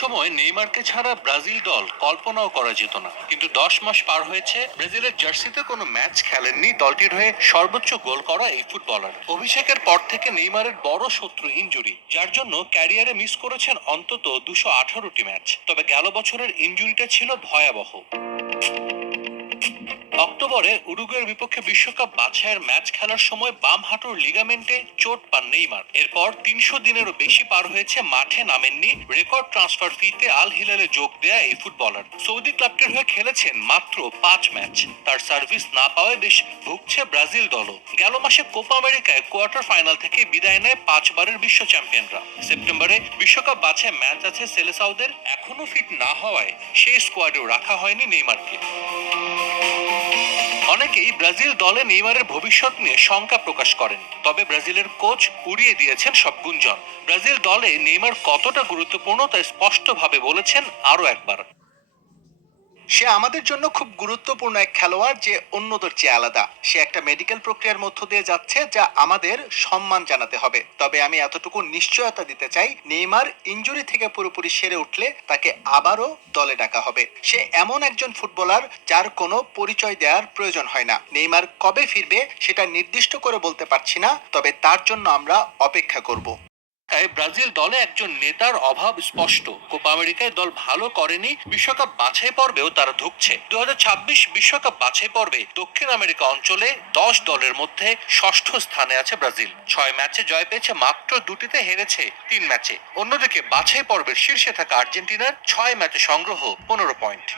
সময় নেইমারকে ছাড়া ব্রাজিল দল কল্পনাও করা যেত না, কিন্তু 10 মাস পার হয়েছে, ব্রাজিলের জার্সিতে কোনো ম্যাচ খেলেননি দলটির হয়ে সর্বোচ্চ গোল করা এই ফুটবলার। অভিষেকের পর থেকে নেইমারের বড় শত্রু ইনজুরি, যার জন্য ক্যারিয়ারে মিস করেছেন অন্তত 218টি ম্যাচ। তবে গেল বছরের ইনজুরিটা ছিল ভয়াবহ। অক্টোবরে উরুগুয়ের বিপক্ষে বিশ্বকাপ বাছাইয়ের ম্যাচ খেলার সময় বাম হাঁটুর লিগামেন্টে চোট পান নেইমার। এরপর 300 দিনেরও বেশি পার হয়েছে, মাঠে নামেননি। রেকর্ড ট্রান্সফার ফিতে আল হিলালে যোগ দেয়া এই ফুটবলার সৌদি ক্লাবটির হয়ে খেলেছেন মাত্র 5 ম্যাচ। তার সার্ভিস না পাওয়ায় বেশ ভুগছে ব্রাজিল দলও। গেল মাসে কোপা আমেরিকায় কোয়ার্টার ফাইনাল থেকে বিদায় নেয় 5 বারের বিশ্ব চ্যাম্পিয়নরা। সেপ্টেম্বরে বিশ্বকাপ বাছাই ম্যাচ আছে সেলেসাওদের, এখনো ফিট না হওয়ায় সেই স্কোয়াডেও রাখা হয়নি নেইমারকে। অনেকেই ব্রাজিল দলে নেইমারের ভবিষ্যৎ নিয়ে শঙ্কা প্রকাশ করেন, তবে ব্রাজিলের কোচ উড়িয়ে দিয়েছেন সব গুঞ্জন। ব্রাজিল দলে নেইমার কতটা গুরুত্বপূর্ণ তা স্পষ্টভাবে বলেছেন আরও একবার। সে আমাদের জন্য খুব গুরুত্বপূর্ণ এক খেলোয়াড়, যে অন্যদের চেয়ে আলাদা। সে একটা মেডিকেল প্রক্রিয়ার মধ্য দিয়ে যাচ্ছে, যা আমাদের সম্মান জানাতে হবে। তবে আমি এতটুকু নিশ্চয়তা দিতে চাই, নেইমার ইনজুরি থেকে পুরোপুরি সেরে উঠলে তাকে আবারও দলে ডাকা হবে। সে এমন একজন ফুটবলার যার কোনো পরিচয় দেওয়ার প্রয়োজন হয় না। নেইমার কবে ফিরবে সেটা নির্দিষ্ট করে বলতে পারছি না, তবে তার জন্য আমরা অপেক্ষা করব। ব্রাজিল দলে একজন নেতার অভাব স্পষ্ট। কোপা আমেরিকায় দল ভালো করেনি, বিশ্বকাপ বাছাই পর্বেও তারা ধুঁকছে। 2026 বিশ্বকাপ বাছাই পর্বে দক্ষিণ আমেরিকা অঞ্চলে 10 দলের মধ্যে ষষ্ঠ স্থানে আছে ব্রাজিল। 6 ম্যাচে জয় পেয়েছে, মাত্র 2টিতে হেরেছে 3 ম্যাচে। অন্যদিকে বাছাই পর্বের শীর্ষে থাকা আর্জেন্টিনার 6 ম্যাচে সংগ্রহ 15 পয়েন্ট।